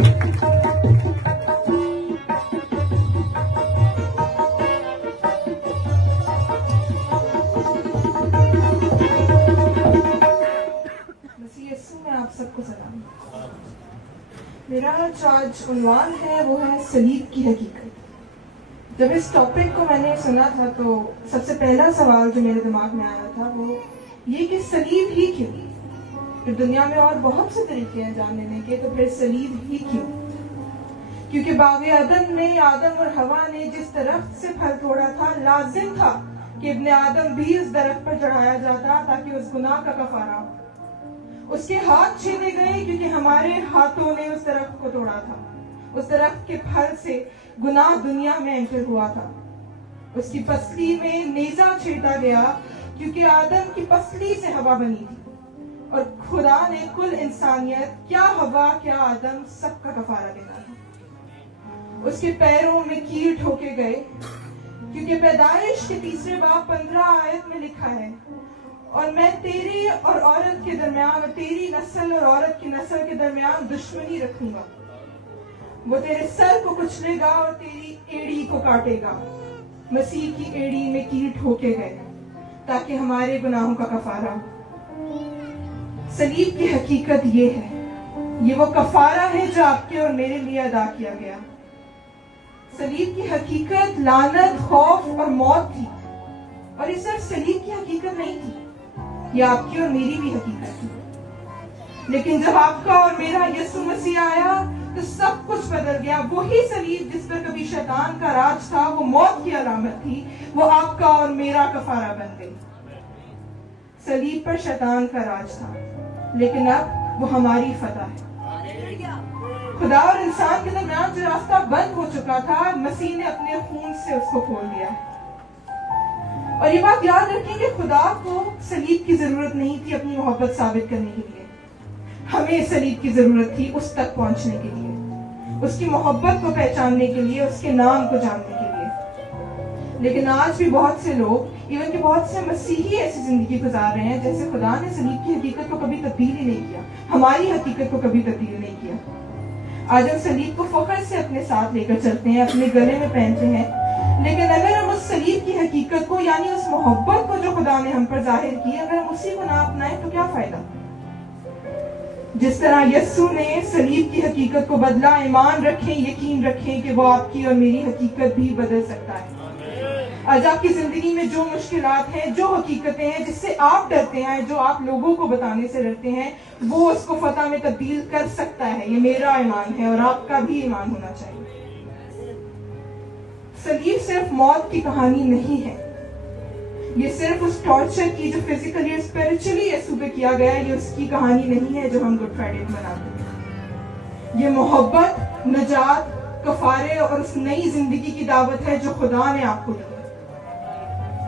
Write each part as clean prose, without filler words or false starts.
आप सबको सलाम। मेरा जो आज उन्वान है वो है सलीब की हकीकत। जब इस टॉपिक को मैंने सुना था तो सबसे पहला सवाल जो मेरे दिमाग में आया था वो ये कि सलीब ही क्यों? फिर दुनिया में और बहुत से तरीके हैं जान लेने के, तो फिर सलीब ही क्यों? क्योंकि बाग़े अदन में आदम और हवा ने जिस दरख्त से फल तोड़ा था, लाजिम था कि इब्ने आदम भी उस दरख्त पर चढ़ाया जाता ताकि उस गुनाह का कफारा हो। उसके हाथ छीने गए क्योंकि हमारे हाथों ने उस दरख्त को तोड़ा था। उस दरख्त के फल से गुनाह दुनिया में एंटर हुआ था। उसकी पसली में नेजा छेड़ा गया क्योंकि आदम की पसली से हवा बनी थी, और खुदा ने कुल इंसानियत, क्या हवा क्या आदम, सबका कफारा देना था। उसके पैरों में कील ठोके गए क्योंकि पैदाइश के 3 बाब 15 आयत में लिखा है, और मैं तेरी और औरत के दरमियान और तेरी नस्ल और औरत की नस्ल के दरमियान दुश्मनी रखूंगा। वो तेरे सर को कुचलेगा और तेरी एड़ी को काटेगा। मसीह की एड़ी में कील ठोके गए ताकि हमारे गुनाहों का कफारा हो। सलीब की हकीकत ये है, ये वो कफारा है जो आपके और मेरे लिए अदा किया गया। सलीब की हकीकत लानत, खौफ और मौत थी, और ये सिर्फ सलीब की हकीकत नहीं थी, ये आपकी और मेरी भी हकीकत थी। लेकिन जब आपका और मेरा यीशु मसीह आया तो सब कुछ बदल गया। वही सलीब जिस पर कभी शैतान का राज था, वो मौत की अलामत थी, वो आपका और मेरा कफारा बन गई। सलीब पर शैतान का राज था, लेकिन अब वो हमारी फतह है। खुदा और इंसान के दरमियान जो रास्ता बंद हो चुका था, मसीह ने अपने खून से उसको खोल दिया। और ये बात याद रखें कि खुदा को सलीब की जरूरत नहीं थी अपनी मोहब्बत साबित करने के लिए। हमें सलीब की जरूरत थी उस तक पहुंचने के लिए, उसकी मोहब्बत को पहचानने के लिए, उसके नाम को जानने के लिए। लेकिन आज भी बहुत से लोग, इवन कि बहुत से मसीही ऐसी जिंदगी गुजार रहे हैं जैसे खुदा ने सलीब की हकीकत को कभी तब्दील ही नहीं किया, हमारी हकीकत को कभी तब्दील नहीं किया। आज हम सलीब को फख्र से अपने साथ लेकर चलते हैं, अपने गले में पहनते हैं, लेकिन अगर हम उस सलीब की हकीकत को, यानी उस मोहब्बत को जो खुदा ने हम पर जाहिर की, अगर हम उसी को ना अपनाएं तो क्या फायदा? जिस तरह यीशु ने सलीब की हकीकत को बदला, ईमान रखें, यकीन रखें कि वो आपकी और मेरी हकीकत भी बदल सकता है। आज आपकी जिंदगी में जो मुश्किलात हैं, जो हकीकतें हैं जिससे आप डरते हैं, जो आप लोगों को बताने से डरते हैं, वो उसको फतह में तब्दील कर सकता है। ये मेरा ईमान है और आपका भी ईमान होना चाहिए। सलीब सिर्फ मौत की कहानी नहीं है, ये सिर्फ उस टॉर्चर की जो फिजिकली और स्पिरिचुअली यीशु पे किया गया है, ये उसकी कहानी नहीं है जो हम गुड फ्राइडे मनाते हैं। ये मोहब्बत, नजात, कफारे और उस नई जिंदगी की दावत है जो खुदा ने आपको दी।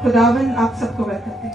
खुदावन आप सबको बरकत दे।